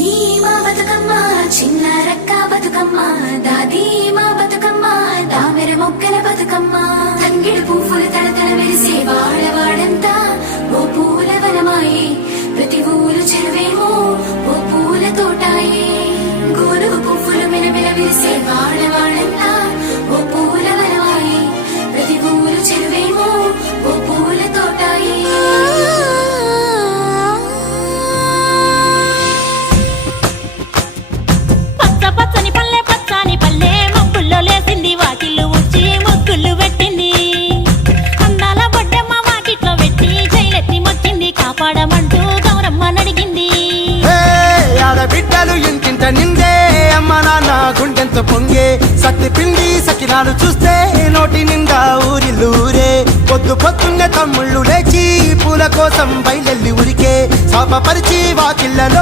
చిన్ని మా బతుకమ్మ చిన్న రక్క బతుకమ్మ దాది మా బతుకమ్మ దామెర మొక్కల బతుకమ్మ తంగిడు పువ్వులు తడతడ మెరిసే వాడవాడంతా ఓ పూల వనమాయే ప్రతి ఊరు చెరువేమో ఓ పూల తోటాయే గోరుగు పువ్వులు మెలమెల విరిసే వాడవాడంతా ఓ పూల వనమాయే ప్రతి ఊరు చెరువేమో ఓ పూల తోటాయే పచ్చని పల్లె పచ్చని పల్లె మబ్బుల్లో లేసింది వాకిళ్ళు ఊడ్చి ముగ్గులు పెట్టింది అందాల బొడ్డమ్మ వాకిట్లో పెట్టి జైలెత్తి మొక్కింది కాపాడమంటూ గౌరమ్మ నడిగింది ఆడబిడ్డలు ఇంటింట నిందే అమ్మ నాన్న గుండెంత పొంగే సత్తి పిండి సకినాలు చూస్తే నోటి నిండా ఊరిల్లూరే పొద్దు పొద్దున్నే తమ్ముళ్ళు లేచి పూల కోసం బయలెల్లి ఉరికే శాపపరిచి వాకిళ్లలో